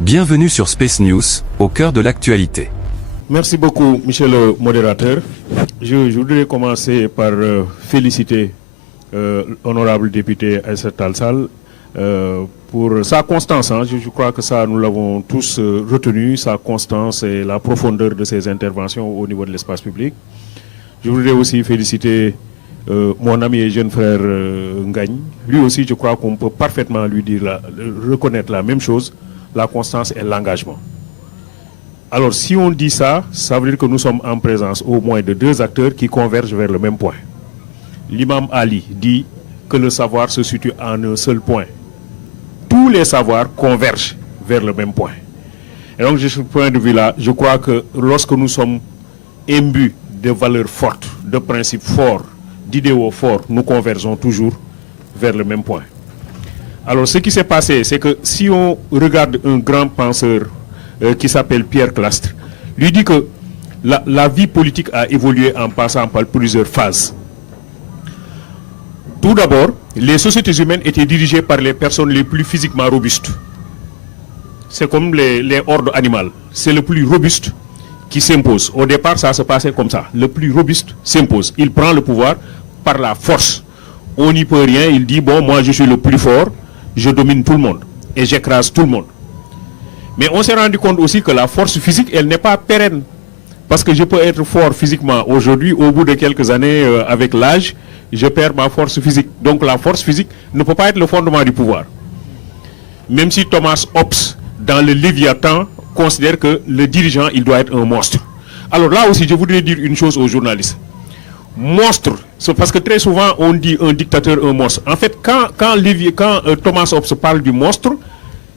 Bienvenue sur Space News, au cœur de l'actualité. Merci beaucoup, monsieur le modérateur. Je voudrais commencer par féliciter l'honorable député Aïssata Tall Sall pour sa constance. Je crois que ça, nous l'avons tous retenu, sa constance et la profondeur de ses interventions au niveau de l'espace public. Je voudrais aussi féliciter mon ami et jeune frère Ngagne. Lui aussi, je crois qu'on peut parfaitement lui dire, reconnaître la même chose, la constance et l'engagement. Alors, si on dit ça, ça veut dire que nous sommes en présence au moins de deux acteurs qui convergent vers le même point. L'imam Ali dit que le savoir se situe en un seul point. Tous les savoirs convergent vers le même point. Et donc, de ce point de vue-là, je crois que lorsque nous sommes imbus de valeurs fortes, de principes forts, d'idéaux forts, nous convergeons toujours vers le même point. Alors, ce qui s'est passé, c'est que si on regarde un grand penseur qui s'appelle Pierre Clastres, lui dit que la vie politique a évolué en passant par plusieurs phases. Tout d'abord, les sociétés humaines étaient dirigées par les personnes les plus physiquement robustes. C'est comme les hordes animales. C'est le plus robuste qui s'impose. Au départ, ça se passait comme ça. Le plus robuste s'impose. Il prend le pouvoir par la force. On n'y peut rien. Il dit, bon, moi je suis le plus fort, je domine tout le monde et j'écrase tout le monde. Mais on s'est rendu compte aussi que la force physique, elle n'est pas pérenne. Parce que je peux être fort physiquement aujourd'hui, au bout de quelques années, avec l'âge, je perds ma force physique. Donc la force physique ne peut pas être le fondement du pouvoir. Même si Thomas Hobbes, dans le Léviathan, considère que le dirigeant, il doit être un monstre. Alors là aussi, je voudrais dire une chose aux journalistes. Monstre, c'est parce que très souvent, on dit un dictateur, un monstre. En fait, quand Thomas Hobbes parle du monstre,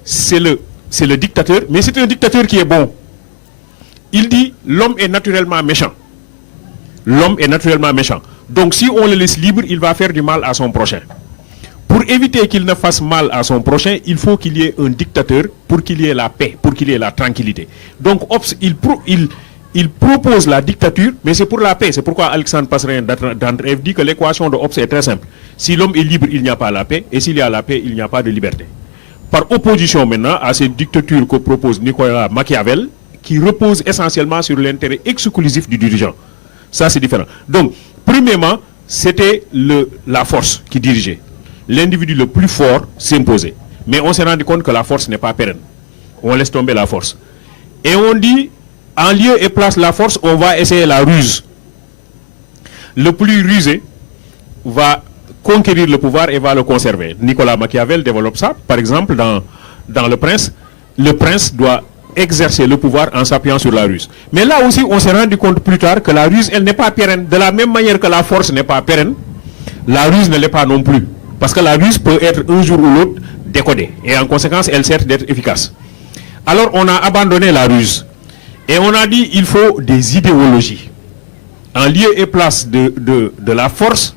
c'est le dictateur, mais c'est un dictateur qui est bon. Il dit, l'homme est naturellement méchant. L'homme est naturellement méchant. Donc si on le laisse libre, il va faire du mal à son prochain. Pour éviter qu'il ne fasse mal à son prochain, il faut qu'il y ait un dictateur pour qu'il y ait la paix, pour qu'il y ait la tranquillité. Donc Hobbes, il propose la dictature, mais c'est pour la paix. C'est pourquoi Alexandre Passerin d'Andrève dit que l'équation de Hobbes est très simple. Si l'homme est libre, il n'y a pas la paix, et s'il y a la paix, il n'y a pas de liberté. Par opposition maintenant à cette dictature que propose Nicolas Machiavel, qui repose essentiellement sur l'intérêt exclusif du dirigeant. Ça, c'est différent. Donc, premièrement, c'était la force qui dirigeait. L'individu le plus fort s'imposait. Mais on s'est rendu compte que la force n'est pas pérenne. On laisse tomber la force. Et on dit, en lieu et place de la force, on va essayer la ruse. Le plus rusé va conquérir le pouvoir et va le conserver. Nicolas Machiavel développe ça. Par exemple, dans Le Prince, le prince doit exercer le pouvoir en s'appuyant sur la ruse. Mais là aussi, on s'est rendu compte plus tard que la ruse, elle n'est pas pérenne. De la même manière que la force n'est pas pérenne, la ruse ne l'est pas non plus. Parce que la ruse peut être un jour ou l'autre décodée. Et en conséquence, elle sert d'être efficace. Alors, on a abandonné la ruse. Et on a dit, il faut des idéologies. En lieu et place de la force,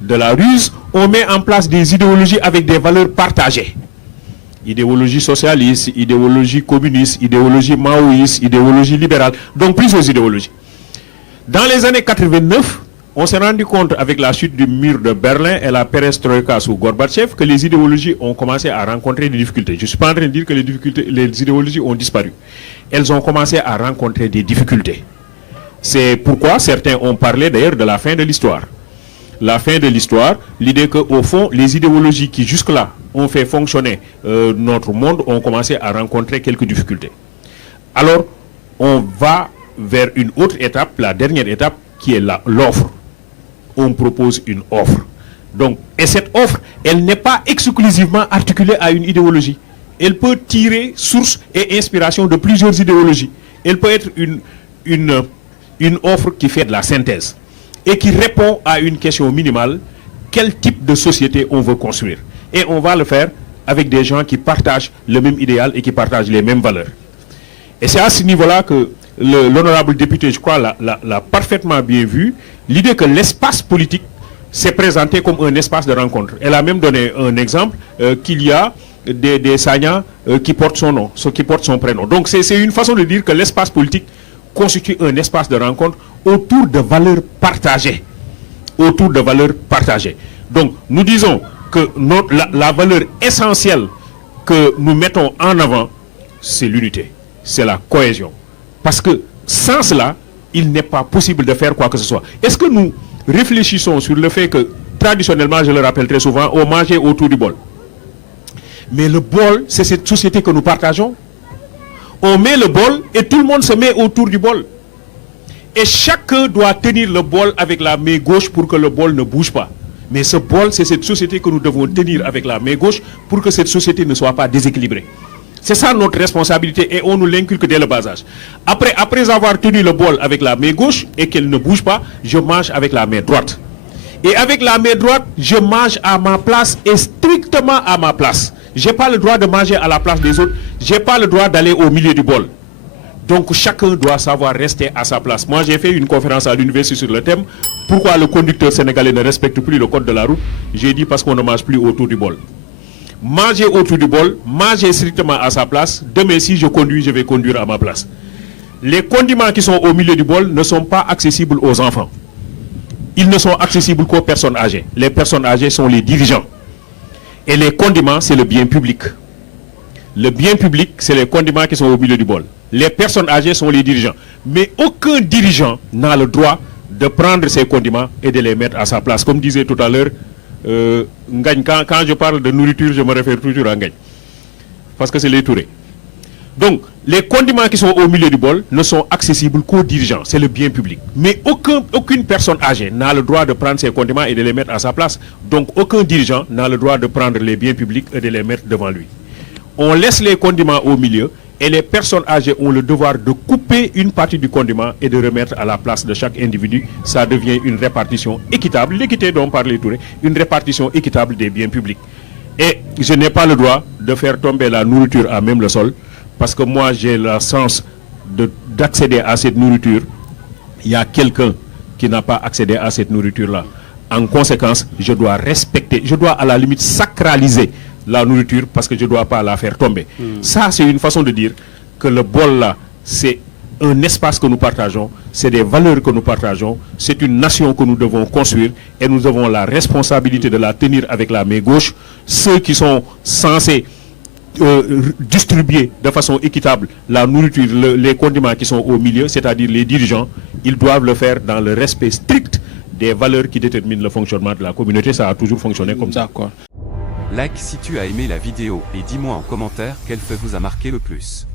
de la ruse, on met en place des idéologies avec des valeurs partagées. Idéologie socialiste, idéologie communiste, idéologie maoïste, idéologie libérale. Donc plusieurs idéologies. Dans les années 89, on s'est rendu compte avec la chute du mur de Berlin et la perestroïka sous Gorbatchev que les idéologies ont commencé à rencontrer des difficultés. Je ne suis pas en train de dire que les idéologies ont disparu. Elles ont commencé à rencontrer des difficultés. C'est pourquoi certains ont parlé d'ailleurs de la fin de l'histoire. La fin de l'histoire, l'idée qu'au fond, les idéologies qui jusque-là ont fait fonctionner notre monde ont commencé à rencontrer quelques difficultés. Alors, on va vers une autre étape, la dernière étape, qui est l'offre. On propose une offre. Donc, et cette offre, elle n'est pas exclusivement articulée à une idéologie. Elle peut tirer source et inspiration de plusieurs idéologies. Elle peut être une offre qui fait de la synthèse et qui répond à une question minimale, quel type de société on veut construire. Et on va le faire avec des gens qui partagent le même idéal et qui partagent les mêmes valeurs. Et c'est à ce niveau-là que l'honorable député, je crois, l'a parfaitement bien vu, l'idée que l'espace politique s'est présenté comme un espace de rencontre. Elle a même donné un exemple qu'il y a des Sagnants qui portent son nom, qui portent son prénom. Donc c'est une façon de dire que l'espace politique constitue un espace de rencontre autour de valeurs partagées. Autour de valeurs partagées. Donc, nous disons que la valeur essentielle que nous mettons en avant, c'est l'unité, c'est la cohésion. Parce que sans cela, il n'est pas possible de faire quoi que ce soit. Est-ce que nous réfléchissons sur le fait que, traditionnellement, je le rappelle très souvent, on mangeait autour du bol. Mais le bol, c'est cette société que nous partageons. On met le bol et tout le monde se met autour du bol. Et chacun doit tenir le bol avec la main gauche pour que le bol ne bouge pas. Mais ce bol, c'est cette société que nous devons tenir avec la main gauche pour que cette société ne soit pas déséquilibrée. C'est ça notre responsabilité et on nous l'inculque dès le bas âge. Après avoir tenu le bol avec la main gauche et qu'elle ne bouge pas, je mange avec la main droite. Et avec la main droite, je mange à ma place et strictement à ma place. Je n'ai pas le droit de manger à la place des autres. Je n'ai pas le droit d'aller au milieu du bol. Donc chacun doit savoir rester à sa place. Moi j'ai fait une conférence à l'université sur le thème « Pourquoi le conducteur sénégalais ne respecte plus le code de la route ?» J'ai dit parce qu'on ne mange plus autour du bol. Manger autour du bol, manger strictement à sa place. Demain si je conduis, je vais conduire à ma place. Les condiments qui sont au milieu du bol ne sont pas accessibles aux enfants. Ils ne sont accessibles qu'aux personnes âgées. Les personnes âgées sont les dirigeants. Et les condiments, c'est le bien public. Le bien public, c'est les condiments qui sont au milieu du bol. Les personnes âgées sont les dirigeants. Mais aucun dirigeant n'a le droit de prendre ces condiments et de les mettre à sa place. Comme disait tout à l'heure, quand je parle de nourriture, je me réfère toujours à Ngagne. Parce que c'est les Touré. Donc, les condiments qui sont au milieu du bol ne sont accessibles qu'aux dirigeants. C'est le bien public. Mais aucune personne âgée n'a le droit de prendre ces condiments et de les mettre à sa place. Donc, aucun dirigeant n'a le droit de prendre les biens publics et de les mettre devant lui. On laisse les condiments au milieu et les personnes âgées ont le devoir de couper une partie du condiment et de remettre à la place de chaque individu. Ça devient une répartition équitable, l'équité dont parlait Touré, une répartition équitable des biens publics. Et je n'ai pas le droit de faire tomber la nourriture à même le sol parce que moi j'ai la chance d'accéder à cette nourriture. Il y a quelqu'un qui n'a pas accédé à cette nourriture-là. En conséquence, je dois respecter, je dois à la limite sacraliser la nourriture parce que je ne dois pas la faire tomber. Ça, c'est une façon de dire que le bol là, c'est un espace que nous partageons, c'est des valeurs que nous partageons, c'est une nation que nous devons construire et nous avons la responsabilité de la tenir avec la main gauche. Ceux qui sont censés distribuer de façon équitable la nourriture, les condiments qui sont au milieu, c'est-à-dire les dirigeants, ils doivent le faire dans le respect strict des valeurs qui déterminent le fonctionnement de la communauté. Ça a toujours fonctionné comme ça. Like si tu as aimé la vidéo et dis-moi en commentaire quel fait vous a marqué le plus.